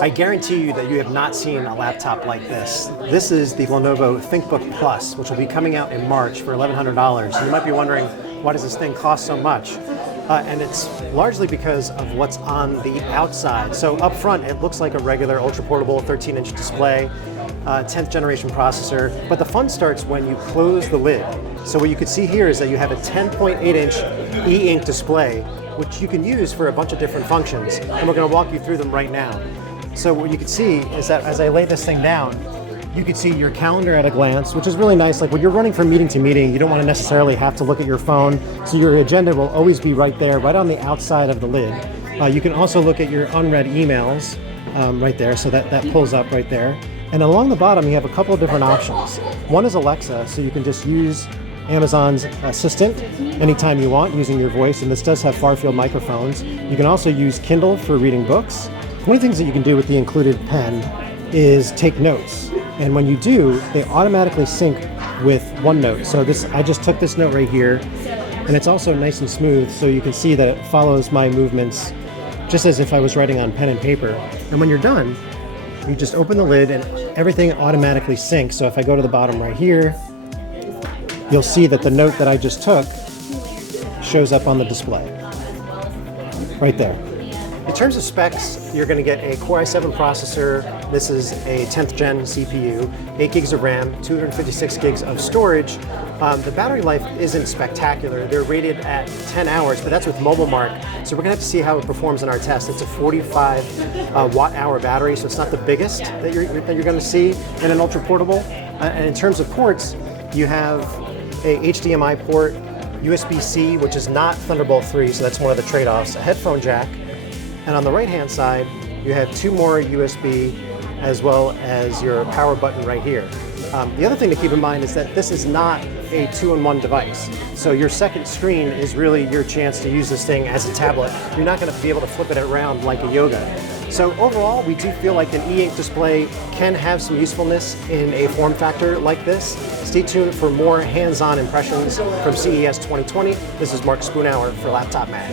I guarantee you that you have not seen a laptop like this. This is the Lenovo Thinkbook Plus, which will be coming out in March for $1,100. You might be wondering, why does this thing cost so much? And it's largely because of what's on the outside. So up front, it looks like a regular ultra-portable 13-inch display, 10th generation processor, but the fun starts when you close the lid. So what you can see here is that you have a 10.8-inch e-ink display, which you can use for a bunch of different functions, and we're going to walk you through them right now. So what you can see is that as I lay this thing down, you can see your calendar at a glance, which is really nice. Like when you're running from meeting to meeting, you don't want to necessarily have to look at your phone, so your agenda will always be right there, right on the outside of the lid. You can also look at your unread emails right there, so that pulls up right there. And along the bottom, you have a couple of different options. One is Alexa, so you can just use Amazon's Assistant anytime you want using your voice, and this does have far-field microphones. You can also use Kindle for reading books. One of the things that you can do with the included pen is take notes, and when you do, they automatically sync with OneNote. So I just took this note right here, and it's also nice and smooth, so you can see that it follows my movements just as if I was writing on pen and paper. And when you're done, you just open the lid and everything automatically syncs. So if I go to the bottom right here, you'll see that the note that I just took shows up on the display right there. In terms of specs, you're going to get a Core i7 processor. This is a 10th gen CPU, 8 gigs of RAM, 256 gigs of storage. The battery life isn't spectacular. They're rated at 10 hours, but that's with Mobile Mark. So we're going to have to see how it performs in our test. It's a 45 watt-hour battery, so it's not the biggest that you're going to see in an ultra portable. And in terms of ports, you have a HDMI port, USB-C, which is not Thunderbolt 3, so that's one of the trade-offs, a headphone jack, and on the right-hand side, you have 2 more USB as well as your power button right here. The other thing to keep in mind is that this is not a 2-in-1 device. So your second screen is really your chance to use this thing as a tablet. You're not going to be able to flip it around like a Yoga. So overall, we do feel like an e-ink display can have some usefulness in a form factor like this. Stay tuned for more hands-on impressions from CES 2020. This is Mark Spoonhour for Laptop Mag.